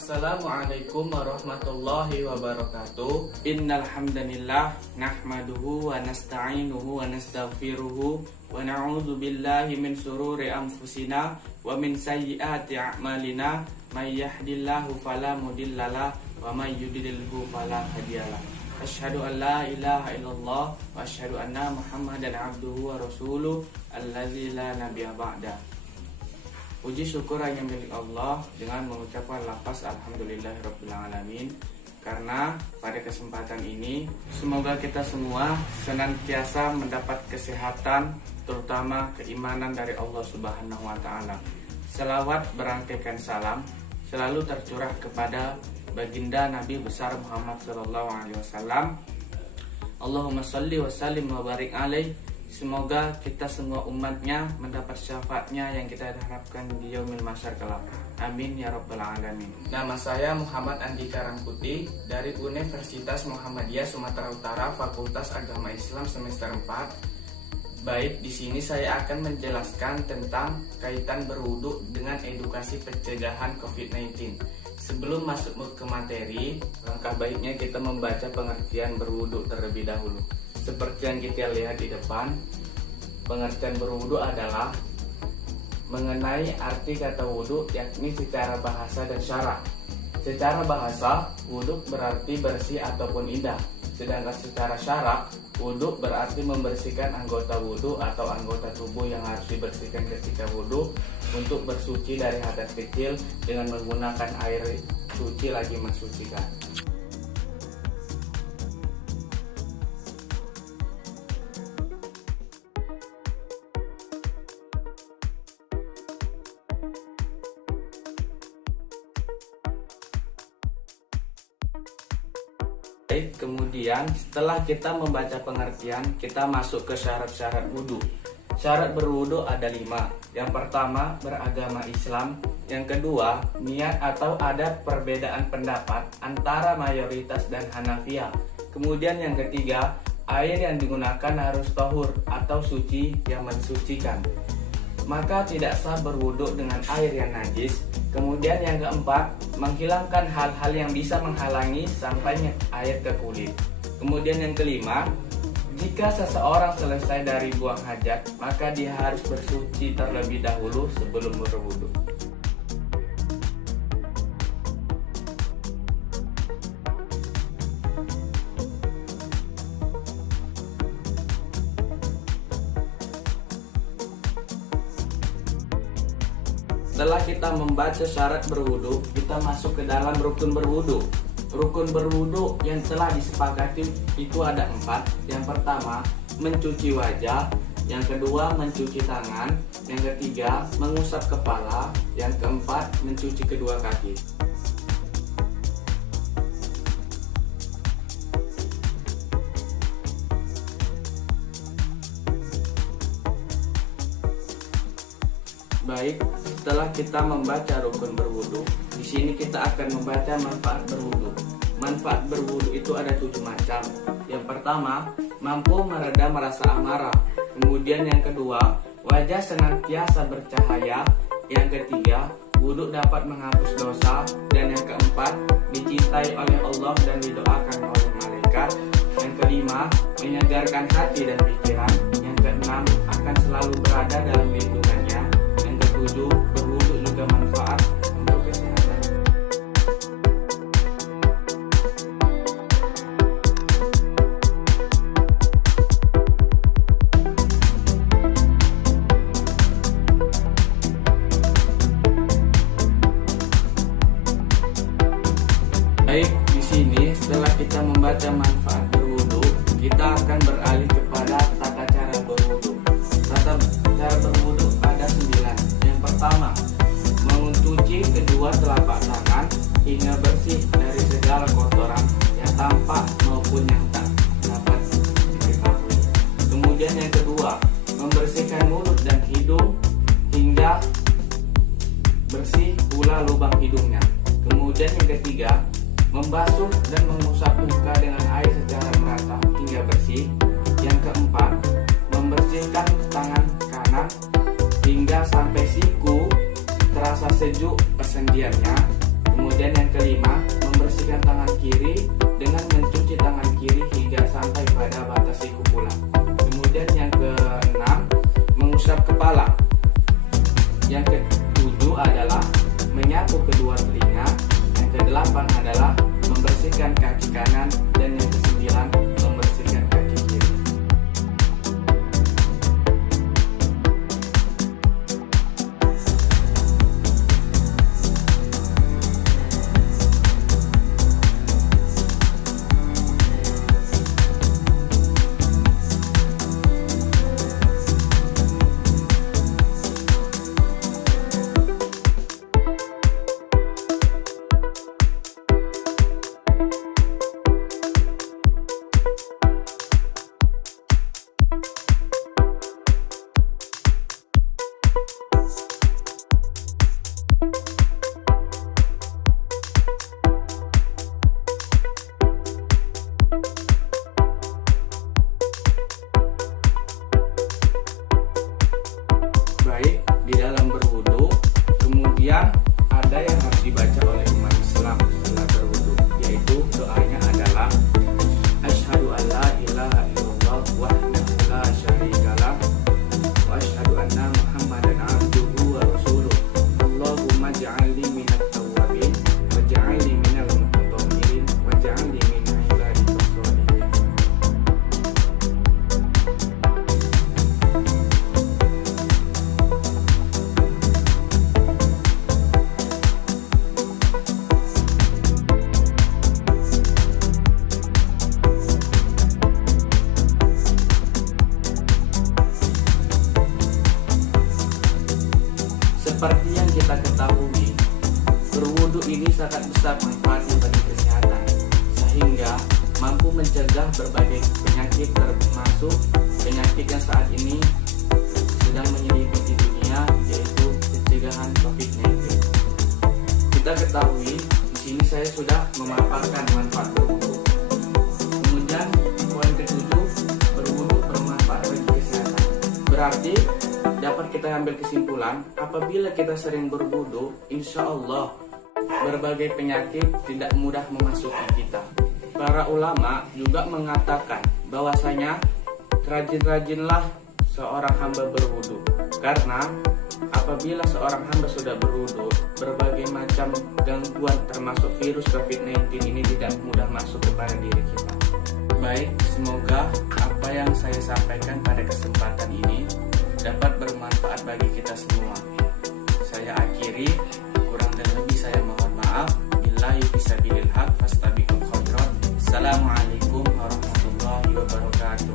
Assalamualaikum warahmatullahi wabarakatuh. Innal hamdanillah nahmaduhu wa nasta'inuhu wa nastaghfiruhu wa na'udzu billahi min shururi anfusina wa min sayyiati a'malina may yahdihillahu fala mudhillalah wa may yudlilhu fala hadiyalah. Asyhadu an la ilaha illallah wa asyhadu anna Muhammadan abduhu wa rasuluh allazi la nabiyya ba'da. Puji syukur hanya milik Allah dengan mengucapkan lafaz alhamdulillahirabbil alamin. Karena pada kesempatan ini semoga kita semua senantiasa mendapat kesehatan, terutama keimanan dari Allah Subhanahu wa taala. Selawat berangkaikan salam selalu tercurah kepada baginda Nabi besar Muhammad sallallahu alaihi wasallam. Allahumma shalli wa sallim wa barik alaihi. Semoga kita semua umatnya mendapat syafaatnya yang kita harapkan di yaumil mahsyar kelak. Amin ya rabbal alamin. Nama saya Muhammad Andika Rangkuti dari Universitas Muhammadiyah Sumatera Utara, Fakultas Agama Islam semester 4. Baik, di sini saya akan menjelaskan tentang kaitan berwudu dengan edukasi pencegahan COVID-19. Sebelum masuk ke materi, langkah baiknya kita membaca pengertian berwudu terlebih dahulu. Seperti yang kita lihat di depan, pengertian berwudu adalah mengenai arti kata wudu, yakni secara bahasa dan syarak. Secara bahasa, wudu berarti bersih ataupun indah. Sedangkan secara syarak, wudu berarti membersihkan anggota wudu atau anggota tubuh yang harus dibersihkan ketika wudu untuk bersuci dari hadas kecil dengan menggunakan air suci lagi mensucikan. Baik, kemudian setelah kita membaca pengertian, kita masuk ke syarat-syarat wudu. Syarat berwudu ada 5. Yang pertama, beragama Islam. Yang kedua, niat atau ada perbedaan pendapat antara mayoritas dan Hanafiyah. Kemudian yang ketiga, air yang digunakan harus tahur atau suci yang mensucikan. Maka tidak sah berwudu dengan air yang najis. Kemudian yang keempat, menghilangkan hal-hal yang bisa menghalangi sampainya air ke kulit. Kemudian yang kelima, jika seseorang selesai dari buang hajat, maka dia harus bersuci terlebih dahulu sebelum berwudu. Setelah kita membaca syarat berwudu, kita masuk ke dalam rukun berwudu. Rukun berwudu yang telah disepakati itu ada 4. Yang pertama, mencuci wajah. Yang kedua, mencuci tangan. Yang ketiga, mengusap kepala. Yang keempat, mencuci kedua kaki. Baik, setelah kita membaca rukun berwudu, di sini kita akan membaca manfaat berwudu. Manfaat berwudu itu ada 7 macam. Yang pertama, mampu meredam rasa amarah. Kemudian yang kedua, wajah senantiasa bercahaya. Yang ketiga, wudu dapat menghapus dosa. Dan yang keempat, dicintai oleh Allah dan didoakan oleh malaikat. Yang kelima, menyegarkan hati dan pikiran. Yang keenam, akan selalu berada dalam lindungannya. Yang ketujuh, berwudu juga manfaat untuk kesehatan. Baik, di sini setelah kita membaca manfaat berwudu, kita akan beralih kepada tata cara berwudu. Tata cara berwudu ada 9. Yang pertama, mencuci kedua telapak tangan hingga bersih dari segala kotoran yang tampak maupun yang tak dapat diketahui. Kemudian yang kedua, membersihkan mulut dan hidung hingga bersih pula lubang hidungnya. Kemudian yang ketiga, membasuh dan mengusap muka dengan air secara merata hingga bersih. Yang keempat, membersihkan tangan kanan hingga sampai siku terasa sejuk persendiannya. Kemudian Kemudian yang kelima, membersihkan tangan kiri dengan mencuci tangan kiri hingga sampai pada batas siku pula. Kemudian yang keenam, mengusap kepala. Yang ketujuh adalah menyapu kedua telinga. Yang kedelapan adalah membersihkan kaki kanan, dan yang kesembilan membersihkan kaki kiri. Baik, di dalam berwudu, kemudian ada yang harus dibaca oleh umat Islam setelah berwudu, yaitu doanya adalah Asyhadu an la ilaha illallah wahdahu la syarikalah wa asyhadu anna Muhammadan abduhu wa rasuluh. Allahumma ja'alni minat tawwabin wa ja'alni minal mutatahhirin wa ja'alni min ibadikas sholihin. Seperti yang kita ketahui, berwudu ini sangat besar manfaatnya bagi kesehatan, sehingga mampu mencegah berbagai penyakit, termasuk penyakit yang saat ini sedang menyelimuti dunia, yaitu pencegahan COVID-19. Kita ketahui, di sini saya sudah memaparkan manfaat berwudu. Kemudian poin ketujuh, berwudu bermanfaat bagi kesehatan. Berarti dapat kita ambil kesimpulan, apabila kita sering berwudu, insya Allah berbagai penyakit tidak mudah memasuki kita. Para ulama juga mengatakan bahwasanya rajin-rajinlah seorang hamba berwudu, karena apabila seorang hamba sudah berwudu, berbagai macam gangguan termasuk virus COVID-19 ini tidak mudah masuk kepada diri kita. Baik, semoga apa yang saya sampaikan pada kesempatan ini dapat bermanfaat bagi kita semua. Saya akhiri, kurang dan lebih saya mohon maaf. Billahi fisabilillah.